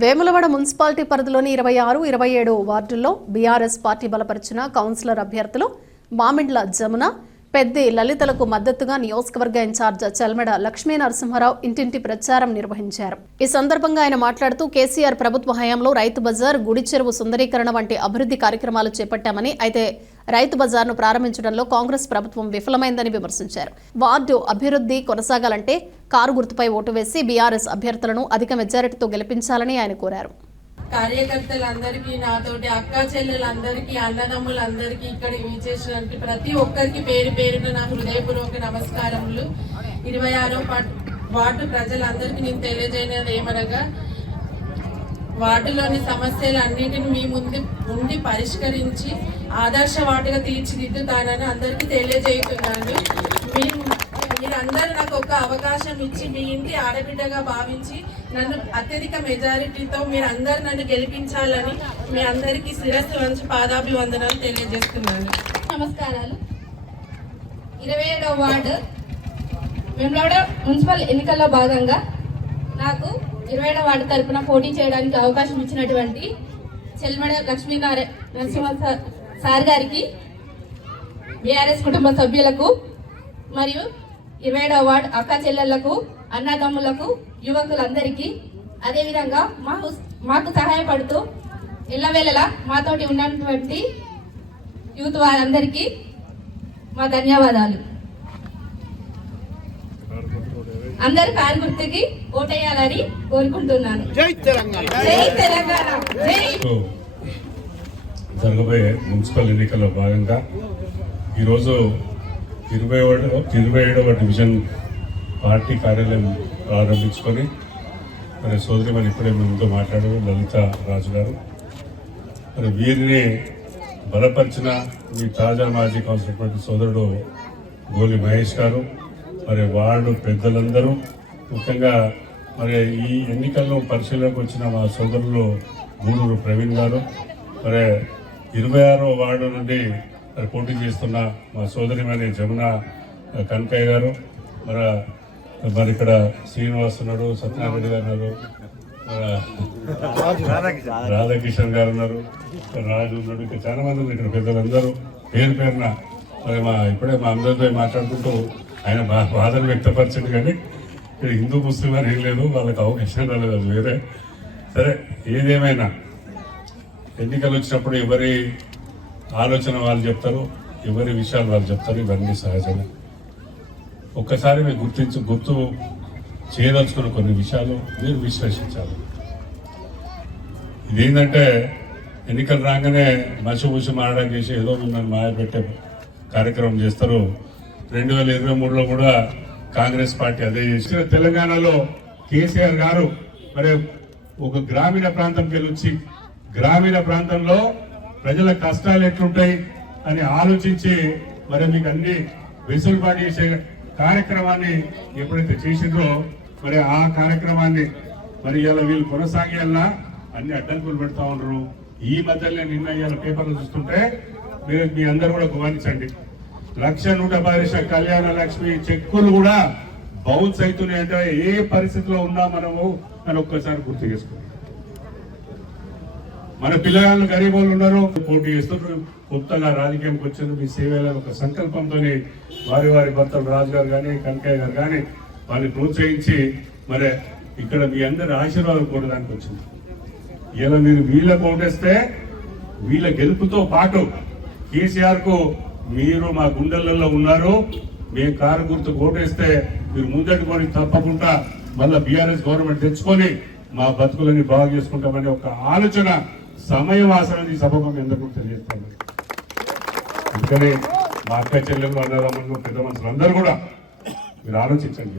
Vemulawada municipality పరిధిలోని 26, 27 వార్డుల్లో BRS party బలపరిచిన కౌన్సిలర్ అభ్యర్థులు మామిండ్ల జమున, పెద్ది లలితలకు మద్దతుగా నియోజకవర్గ ఇన్ఛార్జ్ చెల్మెడ లక్ష్మీ నరసింహారావు ఇంటింటి ప్రచారం నిర్వహించారు. ఈ సందర్భంగా ఆయన మాట్లాడుతూ కేసీఆర్ ప్రభుత్వ హయాంలో రైతు బజార్, గుడి చెరువు సుందరీకరణ వంటి అభివృద్ధి కార్యక్రమాలు చేపట్టామని, అయితే రైతు బజార్ను ప్రారంభించడంలో కాంగ్రెస్ ప్రభుత్వం విఫలమైందని విమర్శించారు. వార్డు అభివృద్ధి కొనసాగాలంటే కారు గుర్తుపై ఓటు వేసి బీఆర్ఎస్ అభ్యర్థులను అధిక మెజారిటీతో గెలిపించాలని ఆయన కోరారు. కార్యకర్తలందరికీ, నాతోటి అక్క చెల్లెలందరికీ, అన్నదమ్ములందరికీ, ఇక్కడ విచ్చేసినటువంటి ప్రతి ఒక్కరికి పేరు పేరున నా హృదయపూర్వక నమస్కారములు. 26వ వార్డు ప్రజలందరికీ నేను తెలియజేయనది ఏమనగా, వార్డులోని సమస్యలన్నిటిని మీ ముందు ఉండి పరిష్కరించి ఆదర్శ వార్డుగా తీర్చిదిద్దుతానని అందరికీ తెలియజేస్తున్నాను. మీరందరూ నాకు ఒక అవకాశం ఇచ్చి మీ ఇంటి ఆడబిడ్డగా భావించి నన్ను అత్యధిక మెజారిటీతో మీరందరూ నన్ను గెలిపించాలని మీ అందరికీ శిరస్సు వంచి పాదాభివందనాలు తెలియజేస్తున్నాను. నమస్కారాలు. 27వ వార్డు వేములవాడ మున్సిపల్ ఎన్నికల్లో భాగంగా నాకు 27వ వార్డు తరఫున పోటీ చేయడానికి అవకాశం ఇచ్చినటువంటి చెల్మెడ లక్ష్మీ నరసింహ సార్ గారికి, బీఆర్ఎస్ కుటుంబ సభ్యులకు మరియు 27వ వార్డు అక్క చెల్లెళ్లకు, అన్నదమ్ములకు, యువకులందరికీ, అదేవిధంగా మాకు సహాయపడుతూ ఎల్లవేళలా మాతోటి ఉన్నటువంటి యూత్ వారందరికీ మా ధన్యవాదాలు. అందరు కారు గుర్తుకి ఓటేయాలని కోరుకుంటున్నాను. జై తెలంగాణ, జై తెలంగాణ, జై. జరగబోయే మున్సిపల్ ఎన్నికల్లో భాగంగా ఈరోజు 27వ డివిజన్ పార్టీ కార్యాలయం ప్రారంభించుకొని మరి సోదరి మరి ఇప్పుడే ముందు మాట్లాడారు లలిత రాజు గారు. మరి వీరిని బలపరిచిన మీ తాజా మాజీ కౌన్సిలర్ సోదరుడు గోలి మహేష్ గారు, మరి వార్డు పెద్దలందరూ, ముఖ్యంగా మరి ఈ ఎన్నికల్లో పరిశీలనకు వచ్చిన మా సోదరులు గూడూరు ప్రవీణ్ గారు, మరి 26వ వార్డు నుండి మరి పోటీ చేస్తున్న మా సోదరిమణి జమున కనకయ్య గారు, మరి ఇక్కడ శ్రీనివాస్ ఉన్నాడు, సత్యనారాయణ గారు ఉన్నారు, రాధాకిషన్ గారు ఉన్నారు, రాజు ఉన్నాడు, ఇంకా చాలా మంది ఉన్నారు. ఇక్కడ పెద్దలందరూ పేరు పేరున మరి ఇప్పుడే మా అందరితో మాట్లాడుకుంటూ ఆయన బాధను వ్యక్తపరచండి. కానీ ఇక్కడ హిందూ ముస్లిం అని ఏం లేదు, వాళ్ళకి అవకాశం రాలేదు, అది వేరే. సరే, ఏదేమైనా ఎన్నికలు వచ్చినప్పుడు ఎవరి ఆలోచన వాళ్ళు చెప్తారు, ఎవరి విషయాలు వాళ్ళు చెప్తారు, ఇవన్నీ సహజమే. ఒక్కసారి మీరు గుర్తు చేయదలుచుకున్న కొన్ని విషయాలు మీరు విశ్లేషించాలి. ఇదేంటంటే ఎన్నికలు రాగానే మసిమూసి మారడం చేసి ఏదో మిమ్మల్ని మాయపెట్టే కార్యక్రమం చేస్తారు. 2023లో కూడా కాంగ్రెస్ పార్టీ అదే చేసి, తెలంగాణలో కేసీఆర్ గారు మరి ఒక గ్రామీణ ప్రాంతంకి వెళ్ళొచ్చి గ్రామీణ ప్రాంతంలో ప్రజల కష్టాలు ఎట్లుంటాయి అని ఆలోచించి మరి మీకు అన్ని వెసులుబాటు చేసే కార్యక్రమాన్ని ఎప్పుడైతే చేసిండ్రో మరి ఆ కార్యక్రమాన్ని మరి ఇలా వీళ్ళు కొనసాగేయాలన్నా అన్ని అడ్డంకులు పెడతా ఉండరు. ఈ మధ్యలో నిన్న ఇవాళ పేపర్లు చూస్తుంటే మీరు మీ అందరూ కూడా గమనించండి, 1,110 కళ్యాణ లక్ష్మి చెక్కులు కూడా బౌన్స్ అవుతున్నాయంటే ఏ పరిస్థితిలో ఉన్నా మనము అని ఒక్కసారి గుర్తు చేసుకోండి. మన పిల్లలు గరీబ్ వాళ్ళు ఉన్నారు, పోటీ చేస్తున్నారు, కొత్తగా రాజకీయంకి వచ్చారు. మీ సేవల ఒక సంకల్పంతో వారి భర్తలు రాజు గారు కానీ కనకయ్య గారు కానీ వాళ్ళని ప్రోత్సహించి మరి ఇక్కడ మీ అందరి ఆశీర్వాదం కోరడానికి వచ్చింది. ఇలా మీరు వీళ్ళకు ఓటేస్తే వీళ్ళ గెలుపుతో పాటు కేసీఆర్ కు మీరు మా గుండెలలో ఉన్నారు, మేము కారు గుర్తుకు ఓటేస్తే మీరు ముందట్టుకొని తప్పకుండా మళ్ళీ బీఆర్ఎస్ గవర్నమెంట్ తెచ్చుకొని మా బతుకులని బాగు చేసుకుంటామని ఒక ఆలోచన సమయం ఆసనని సభకు ఎందుకు తెలియజేస్తాను. అందుకని మా అక్క చెల్లెళ్ళు, అన్నదమ్ములు, పెద్ద మనుషులు అందరూ కూడా మీరు ఆలోచించండి.